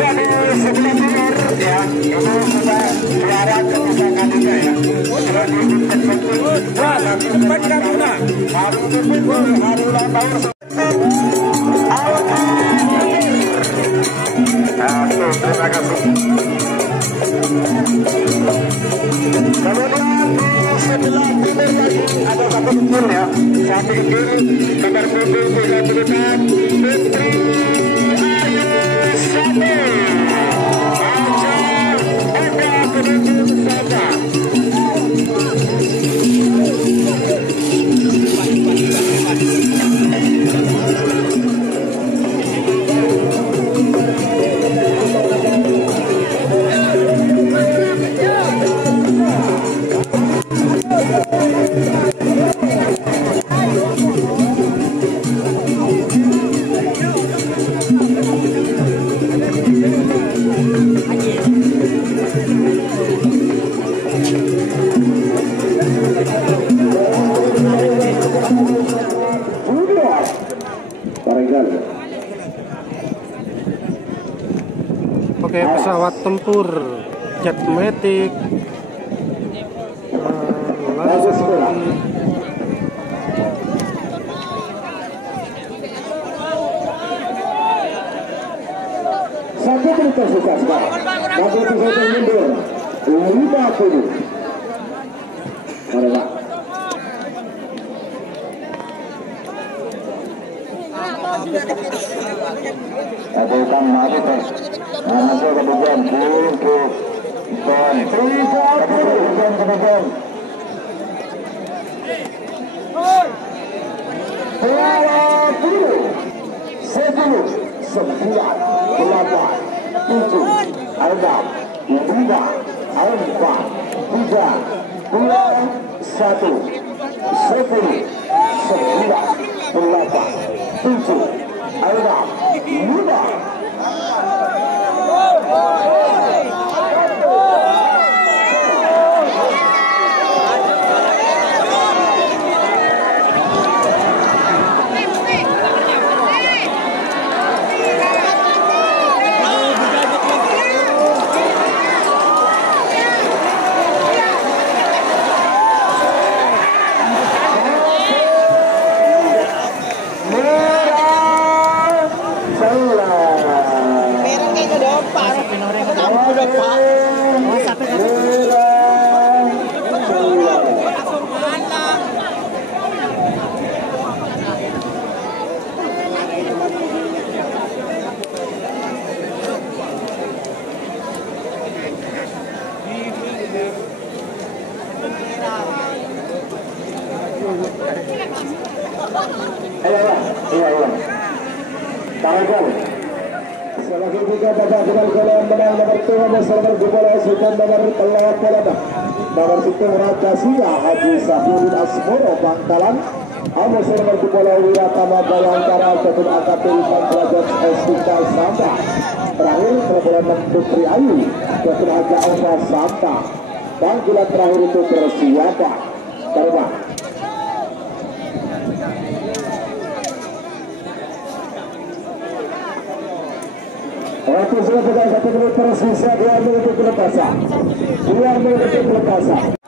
Kemudian di sebelah timur lagi ada satu tim ya. Satu kiri nomor punggung 36 Putri Ayu Sati. Ajar Eda menuju saja. Oke, pesawat tempur Jet Matic lari satu lagi. Satu berita suka sekarang. Mobil pesawat mundur 50. Mari Pak. Adukan mari tes. Masuk kemudian untuk kemudian 6 Putri Ayu Eda Santa. Panggilan terakhir itu bersiapa terbang. Waktu sudah pada 1 menit tersisa 2 menit untuk pelepasan. 2 menit untuk pelepasan.